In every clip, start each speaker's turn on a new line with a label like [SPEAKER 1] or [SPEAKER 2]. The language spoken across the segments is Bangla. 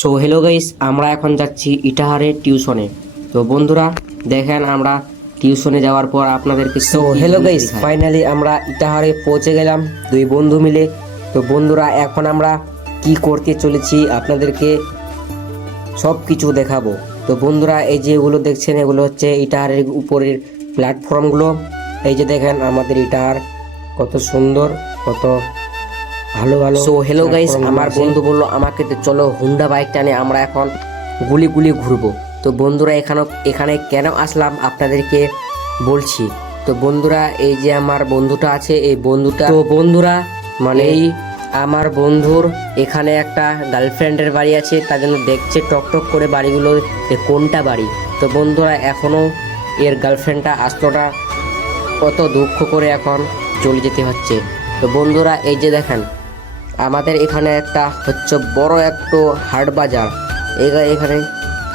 [SPEAKER 1] সো হ্যালো গাইস আমরা এখন যাচ্ছি ইটাহারে টিউশনে। তো বন্ধুরা দেখেন আমরা টিউশনে যাওয়ার পর আপনাদেরকে সো হ্যালো গাইস ফাইনালি আমরা ইটাহারে পৌঁছে গেলাম দুই বন্ধু মিলে। তো বন্ধুরা এখন আমরা কি করতে চলেছি আপনাদেরকে সব কিছু দেখাবো। তো বন্ধুরা এই যে এগুলো দেখছেন এগুলো হচ্ছে ইটাহারের উপরের প্ল্যাটফর্মগুলো এই যে দেখেন আমাদের ইটাহার কত সুন্দর কত ভালো ভালো। সো হ্যালো গাইস আমার বন্ধু বলল আমাকে তো চলো হুন্ডা বাইকটা নিয়ে আমরা এখন গুলি গুলি ঘুরবো। তো বন্ধুরা এখানে এখানে কেন আসলাম আপনাদেরকে বলছি। তো বন্ধুরা এই যে আমার বন্ধুটা আছে এই বন্ধুটা তো বন্ধুরা মানে এই আমার বন্ধুর এখানে একটা গার্লফ্রেন্ডের বাড়ি আছে তার জন্য দেখছে টক টক করে বাড়িগুলো যে কোনটা বাড়ি। তো বন্ধুরা এখনও এর গার্লফ্রেন্ডটা আসতো না কত দুঃখ করে এখন চলে যেতে হচ্ছে। তো বন্ধুরা এই যে দেখেন আমাদের এখানে একটা হচ্ছে বড় একটু হাট বাজার। এখানে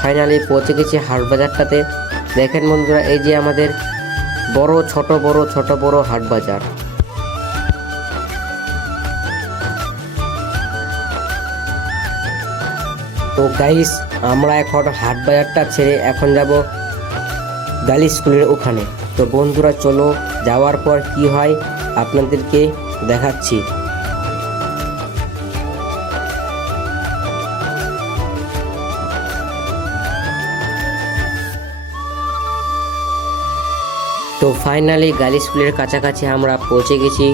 [SPEAKER 1] ফাইনালি পৌঁছে গেছি হাট বাজারটাতে। দেখেন বন্ধুরা, এই যে আমাদের বড়, ছোট বড় ছোট, বড় হাট বাজার। তো গাইস আমরা এখন হাট বাজারটা ছেড়ে এখন যাব গালি স্কুলের ওখানে। তো বন্ধুরা, চলো যাওয়ার পর কি হয় আপনাদেরকে দেখাচ্ছি। তো ফাইনালি গালি স্কুলের কাছাকাছি আমরা পৌঁছে গেছি।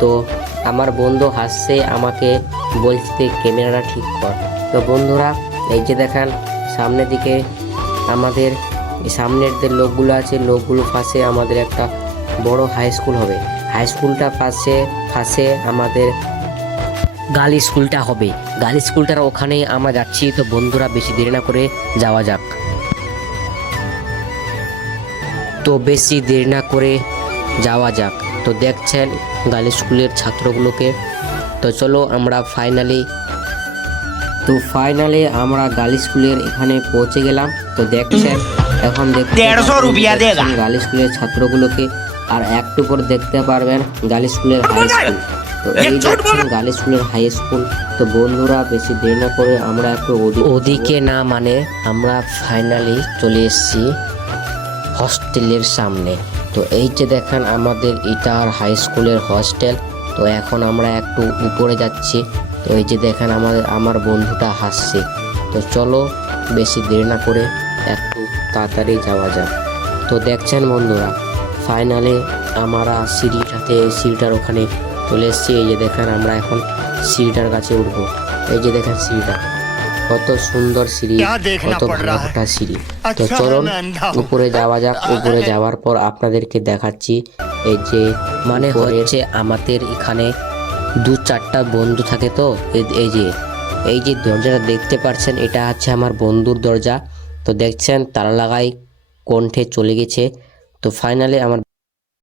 [SPEAKER 1] তো আমার বন্ধু হাসছে, আমাকে বলছে ক্যামেরাটা ঠিক কর। তো বন্ধুরা, এই যে দেখেন, সামনের দিকে আমাদের সামনের যে লোকগুলো আছে, লোকগুলো পাশে আমাদের একটা বড় হাই স্কুল হবে। হাই স্কুলটা পাশে পাশে আমাদের গার্ল স্কুলটা হবে। গার্ল স্কুলটার ওখানেই আমরা যাচ্ছি, তো বন্ধুরা বেশি দেরি না করে যাওয়া যাক। তো বেশি দেরি না করে যাওয়া যাক। তো দেখছেন গার্ল স্কুলের ছাত্রগুলোকে। তো চলো আমরা ফাইনালি তো ফাইনালি আমরা গার্ল স্কুলের এখানে পৌঁছে গেলাম। তো দেখছেন এখন
[SPEAKER 2] দেড়শো রুপিয়া দেগা।
[SPEAKER 1] গার্ল স্কুলের ছাত্রগুলোকে। আর একটু করে দেখতে পারবেন গার্ল স্কুলের হাই স্কুল তো এই দেখছেন গার্ল স্কুলের হাই স্কুল তো বন্ধুরা বেশি দেরি না করে আমরা একটু ওদিকে না মানে আমরা ফাইনালি চলে এসেছি। হস্টেলের সামনে। তো এই যে দেখেন আমাদের ইটার হাই স্কুলের হস্টেল, তো এখন আমরা একটু উপরে যাচ্ছি। তো এই যে দেখেন আমাদের আমার বন্ধুটা হাসছে। তো চলো বেশি দেরি না করে একটু তাড়াতাড়ি যাওয়া যাক। তো দেখছেন বন্ধুরা ফাইনালি আমরা সিঁড়িটাতে, সিঁড়িটার ওখানে চলে এসেছি। এই যে দেখেন আমরা এখন সিঁড়িটার কাছে উঠবো। এই যে দেখেন সিঁড়িটা। কত সুন্দর সিঁড়ি কত ভালো একটা সিঁড়ি। তো চলুন উপরে যাওয়া যাক উপরে যাওয়ার পর আপনাদেরকে দেখাচ্ছি। এই যে মানে হয়েছে আমাদের এখানে দু চারটা বন্ধু থাকে তো এই যে এই যে দরজাটা দেখতে পাচ্ছেন এটা হচ্ছে আমার বন্ধুর দরজা। তো দেখছেন তালা লাগাই কণ্ঠে চলে গেছে। তো ফাইনালি আমার